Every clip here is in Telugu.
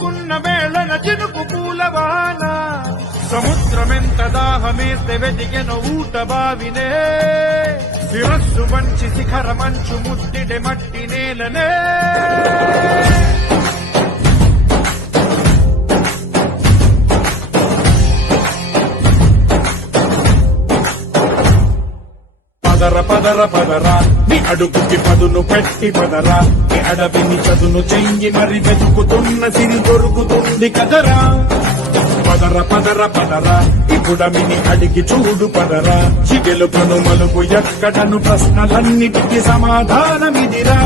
తెరుచుకున్న వేళన చినుకు పూలవాన సముద్రమెంత దాహమేస్తే వెతికెన ఊట బావినే శిరస్సు వంచి శిఖర మంచు ముద్దిడే మట్టి నేలనే పదర పదర పదరా నీ అడుగుకి పదును పెట్టి పదరా నీ అడవిని చదును చెయ్యి మరి వెతుకుతున్న సిరి దొరుకుతుంది కదరా పదర పదర పదరా ఇప్పుడమిని అడిగి చూడు పదరా చిగెలుపను మలుపు ఎక్కడను ప్రశ్నలన్నిటికీ సమాధానమిదిరా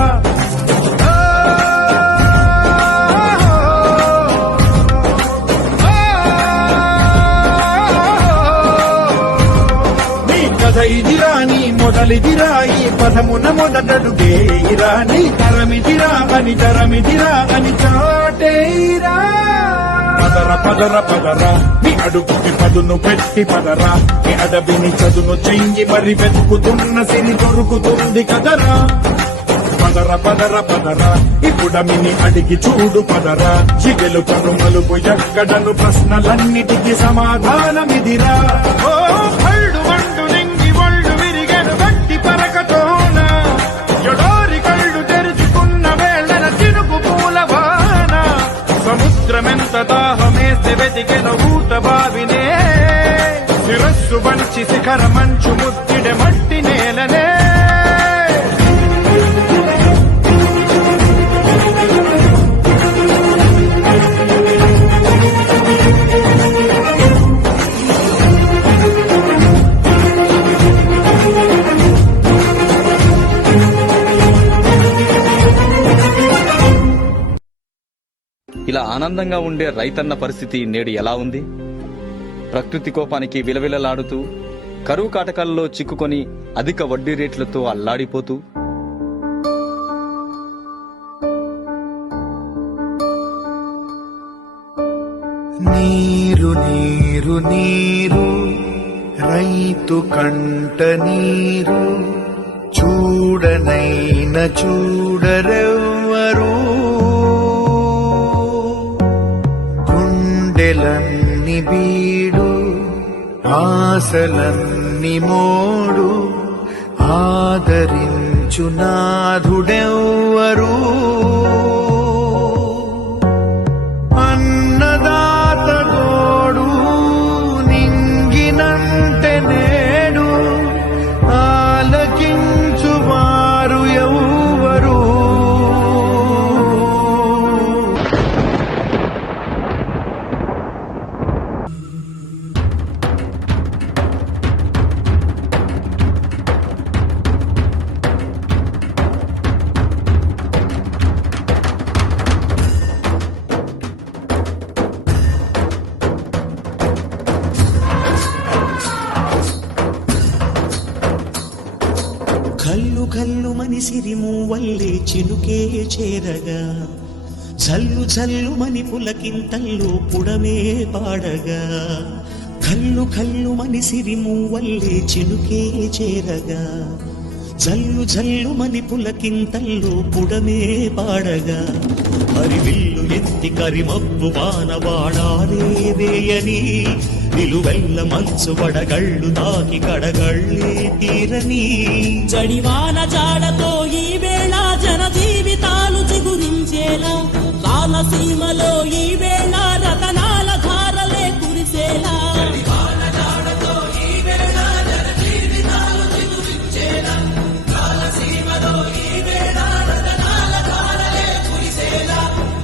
ఇదిరా నీ మొదలిదిరా ఈ పదమున మొదటడుగేరా నీ తరమిదిరా అని చాటేరా పదర పదర పదరా నీ అడుగుకి పదును పెట్టి పదరా నీ అడవిని చదును చెయ్యి మరి వెతుకుతున్న సిరి దొరుకుతుంది కదరా పదర పదర పదరా ఇప్పుడమిని అడిగి చూడు పదరా చిగెలు పను మలుపు ఎక్కడను ప్రశ్నలన్నిటికీ సమాధానమిదిరా ఓ భళ్ళు మండు నింగి ఒళ్ళు విరిగెను గట్టి పరకతోన ఎడారి కళ్ళు తెరుచుకున్న వేళన చినుకు పూలవాన సముద్రమెంత దాహమేస్తే వెతికెన ఊట బావినే శిరస్సు వంచి శిఖర మంచు ముద్దిడే మట్టి నేలనే ఇలా ఆనందంగా ఉండే రైతన్న పరిస్థితి నేడు ఎలా ఉంది? ప్రకృతి కోపానికి విలవిలలాడుతూ కరువు కాటకాల్లో చిక్కుకొని అధిక వడ్డీ రేట్లతో అల్లాడిపోతూ నీరు నీరు నీరు రైతు కంట నీరు చూడనైన చూడరెవ్వరు గుండెలన్ని బీడు ఆశలన్ని మోడు ఆదరించు నాథుడెవ్వరు అన్నదాత గోడు నింగినంటే నేడు ఆలకించు వారు ఎవ్వరు కల్లు కల్లు మని సిరిమూవల్లే చినుకే చేరగా జల్లు జల్లు మని పులకింతల్లో పుడమే పాడగా కల్లు కల్లు మని సిరిమూవల్లే చినుకే చేరగా జల్లు జల్లు మని పులకింతల్లో పుడమే పాడగా హరివిల్లు ఎత్తి కరిమబ్బు వానవాడాలే వేయని నిలువెల్ల మంచు వడగళ్ళు తాకి కడగళ్ళే తీరని జడివాన జాడతో ఈ వేళ జన జీవితాలు చిగురించేలా రాలసీమలో ఈ వేళ రతనాల ధారలే కురిసేలా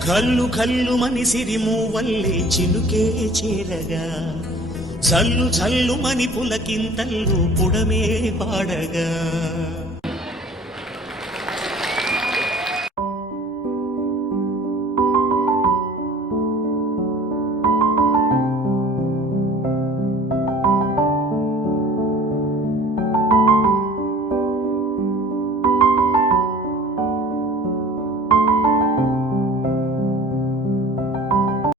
కల్లు కల్లు మని సిరిమూవల్లే చినుకే చేరగా జల్లు జల్లు మని పులకింతల్లు పుడమే పాడగా